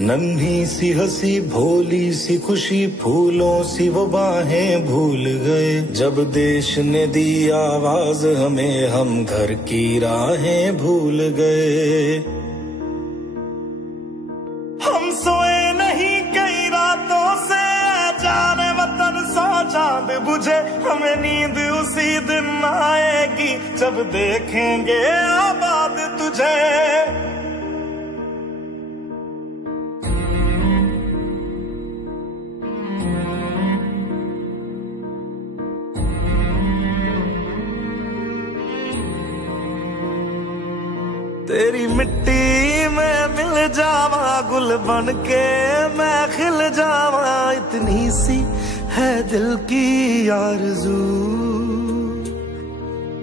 नन्ही सी हंसी भोली सी खुशी फूलों सी वो बाहें भूल गए। जब देश ने दी आवाज हमें हम घर की राहें भूल गए। हम सोए नहीं कई रातों से जाने वतन सौ चांद बुझे। हमें नींद उसी दिन आएगी जब देखेंगे आबाद तुझे। तेरी मिट्टी में मिल जावा गुल बन के मैं खिल जावा। इतनी सी है दिल की आरज़ू।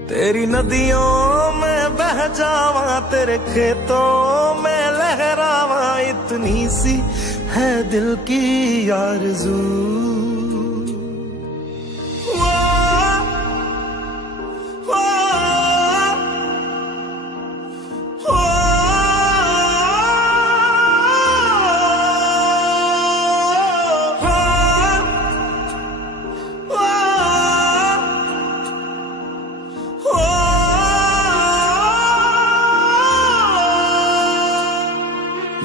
तेरी नदियों में बह जावा तेरे खेतों में लहरावा। इतनी सी है दिल की आरज़ू।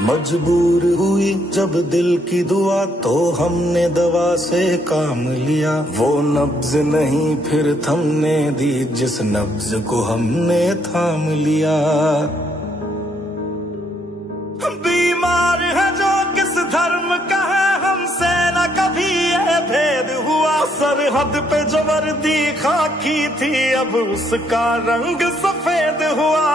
मजबूर हुई जब दिल की दुआ तो हमने दवा से काम लिया। वो नब्ज नहीं फिर थमने दी जिस नब्ज को हमने थाम लिया। बीमार है जो किस धर्म का है हमसे न कभी ये भेद हुआ। सरहद पे जो वर्दी खाकी थी अब उसका रंग सफेद हुआ।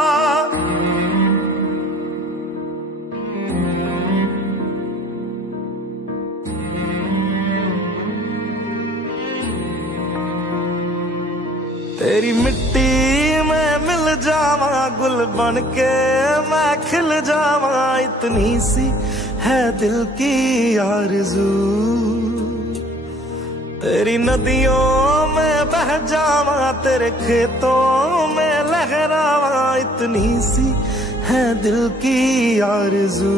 तेरी मिट्टी में मिल जावा गुल बन के मैं खिल जावा। इतनी सी है दिल की आरज़ू। तेरी नदियों में बह जावा तेरे खेतों में लहरावा। इतनी सी है दिल की आरज़ू।